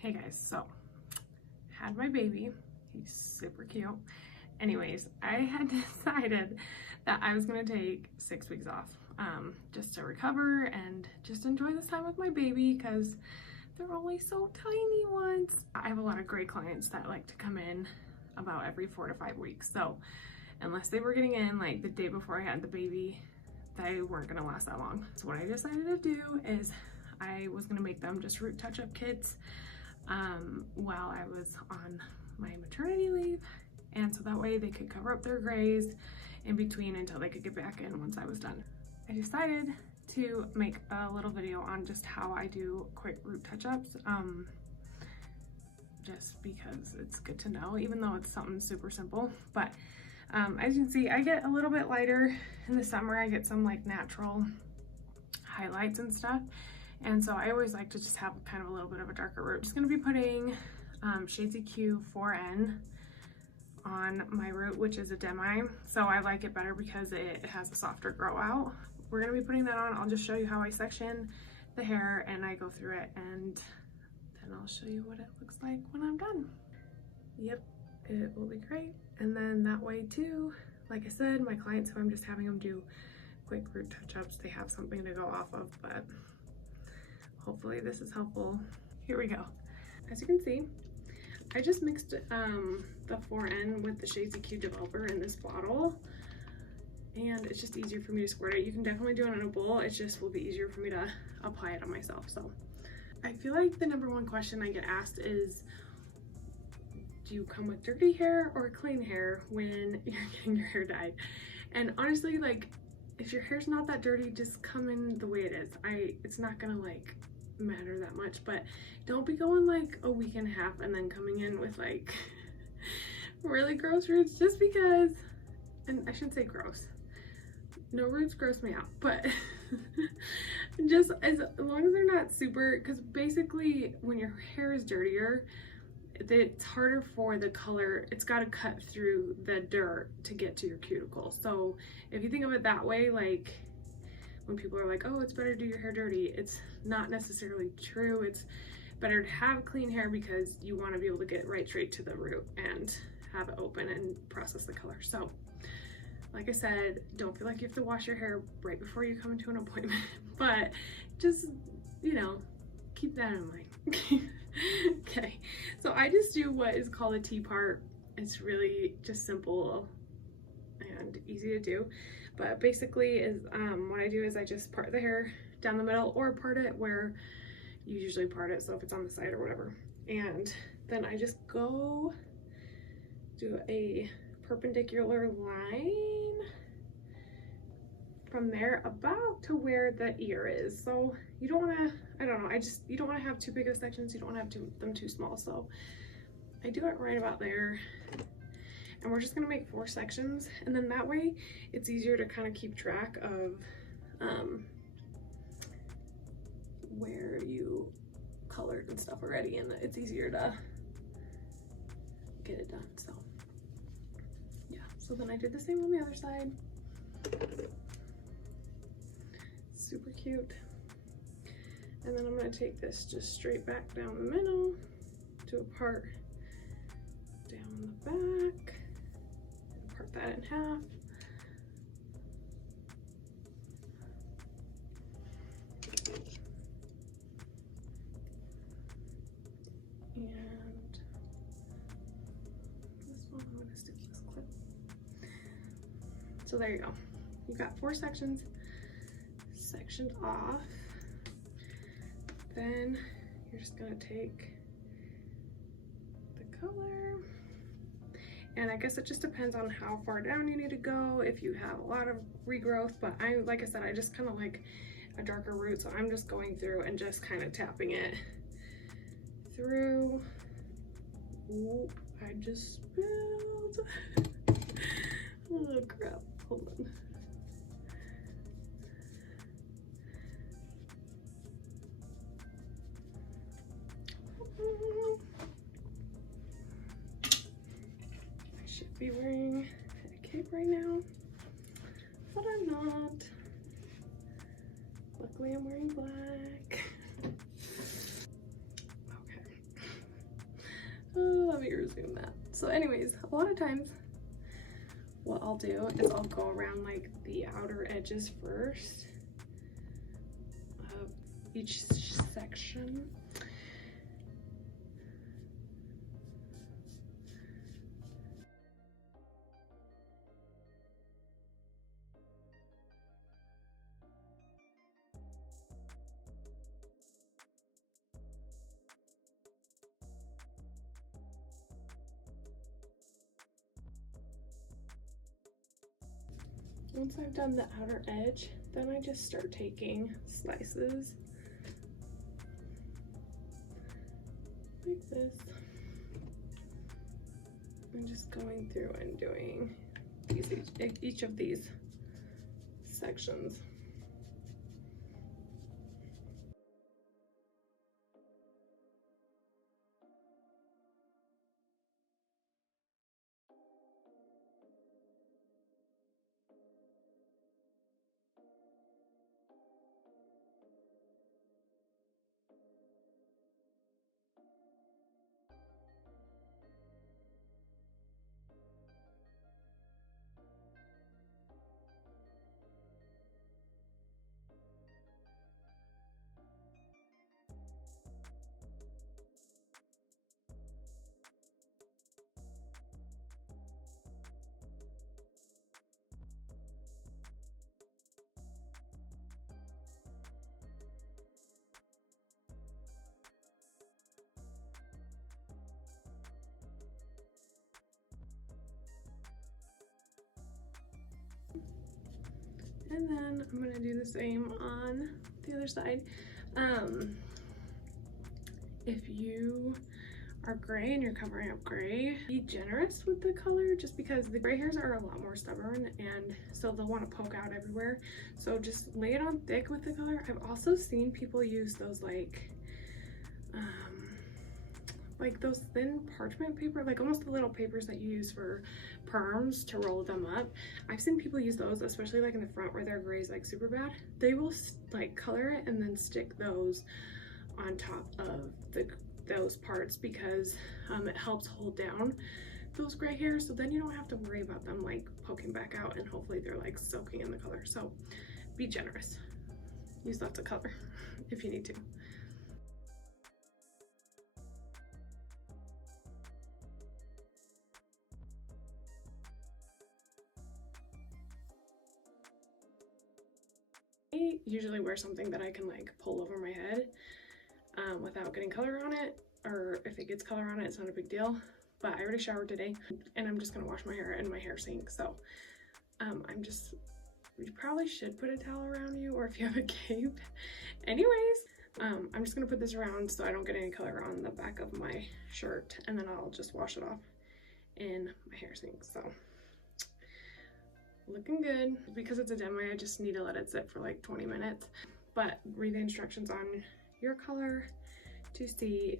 Hey guys, so had my baby. He's super cute. Anyways, I had decided that I was gonna take 6 weeks off just to recover and just enjoy this time with my baby because they're only so tiny ones. I have a lot of great clients that like to come in about every 4 to 5 weeks. So unless they were getting in like the day before I had the baby, they weren't gonna last that long. So what I decided to do is I was gonna make them just root touch-up kits while I was on my maternity leave, and so that way they could cover up their grays in between until they could get back in once I was done. I decided to make a little video on just how I do quick root touch-ups, just because it's good to know, even though it's something super simple. But as you can see, I get a little bit lighter in the summer. I get some like natural highlights and stuff. And so I always like to just have kind of a little bit of a darker root. Just gonna be putting Shades EQ 4N on my root, which is a demi. So I like it better because it has a softer grow out. We're gonna be putting that on. I'll just show you how I section the hair and I go through it, and then I'll show you what it looks like when I'm done. Yep, it will be great. And then that way too, like I said, my clients who I'm just having them do quick root touch-ups, they have something to go off of, but hopefully this is helpful. Here we go. As you can see, I just mixed the 4N with the Shades EQ developer in this bottle, and it's just easier for me to squirt it. You can definitely do it in a bowl. It just will be easier for me to apply it on myself. So I feel like the #1 question I get asked is, do you come with dirty hair or clean hair when you're getting your hair dyed? And honestly, like, if your hair's not that dirty, just come in the way it is. It's not gonna like matter that much, but don't be going like a week and a half and then coming in with like really gross roots just because. And I shouldn't say gross, no roots gross me out, but just as long as they're not super, because basically when your hair is dirtier, it's harder for the color. It's got to cut through the dirt to get to your cuticle. So if you think of it that way, like when people are like, oh, it's better to do your hair dirty, it's not necessarily true. It's better to have clean hair because you want to be able to get right straight to the root and have it open and process the color. So like I said, don't feel like you have to wash your hair right before you come into an appointment, but just, you know, keep that in mind. Okay, so I just do what is called a T-part. It's really just simple and easy to do, but basically is what I do is I just part the hair down the middle, or part it where you usually part it, so if it's on the side or whatever, and then I just go do a perpendicular line from there about to where the ear is. So you don't want to, I don't know, you don't want to have too big of sections, you don't want to have them too small, so I do it right about there. And we're just going to make 4 sections, and then that way it's easier to kind of keep track of where you colored and stuff already, and it's easier to get it done. So yeah, so then I did the same on the other side. Super cute. And then I'm going to take this just straight back down the middle to a part down the back, and part that in half. And this one, I'm going to stick this clip. So there you go. You've got 4 sections sectioned off. Then you're just going to take the color, and I guess it just depends on how far down you need to go, if you have a lot of regrowth, but like I said, I just kind of like a darker root, so I'm just going through and just kind of tapping it through. Oop, I just spilled. Oh crap, hold on. I should be wearing a cape right now, but I'm not. Luckily I'm wearing black. Okay. Let me resume that. So anyways, a lot of times what I'll do is I'll go around like the outer edges first of each section. Once I've done the outer edge, then I just start taking slices like this and just going through and doing each of these sections. And then I'm gonna do the same on the other side. If you are gray and you're covering up gray, be generous with the color, just because the gray hairs are a lot more stubborn and so they'll want to poke out everywhere. So just lay it on thick with the color. I've also seen people use those like those thin parchment paper, like almost the little papers that you use for perms to roll them up. I've seen people use those, especially like in the front where their gray is like super bad. They will like color it and then stick those on top of those parts because it helps hold down those gray hairs, so then you don't have to worry about them like poking back out, and hopefully they're like soaking in the color. So be generous, use lots of color if you need to. I usually wear something that I can like pull over my head without getting color on it, or if it gets color on it, it's not a big deal. But I already showered today and I'm just gonna wash my hair in my hair sink. So you probably should put a towel around you, or if you have a cape. Anyways, I'm just gonna put this around so I don't get any color on the back of my shirt, and then I'll just wash it off in my hair sink. So looking good. Because it's a demo, I just need to let it sit for like 20 minutes. But read the instructions on your color to see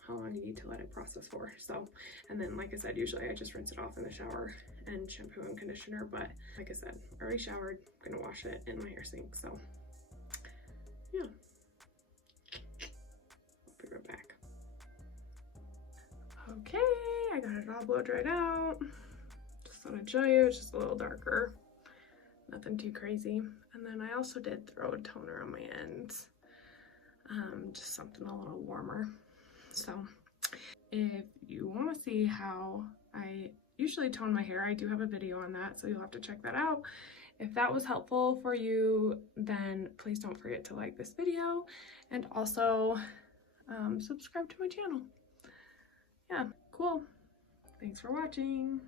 how long you need to let it process for. So, and then like I said, usually I just rinse it off in the shower and shampoo and conditioner. But like I said, already showered, I'm gonna wash it in my hair sink. So yeah, I'll be right back. Okay, I got it all blow dried out. Thought I'd show you. It's just a little darker, nothing too crazy. And then I also did throw a toner on my ends, just something a little warmer. So if you want to see how I usually tone my hair, I do have a video on that, so you'll have to check that out. If that was helpful for you, then please don't forget to like this video and also subscribe to my channel. Yeah, cool. Thanks for watching.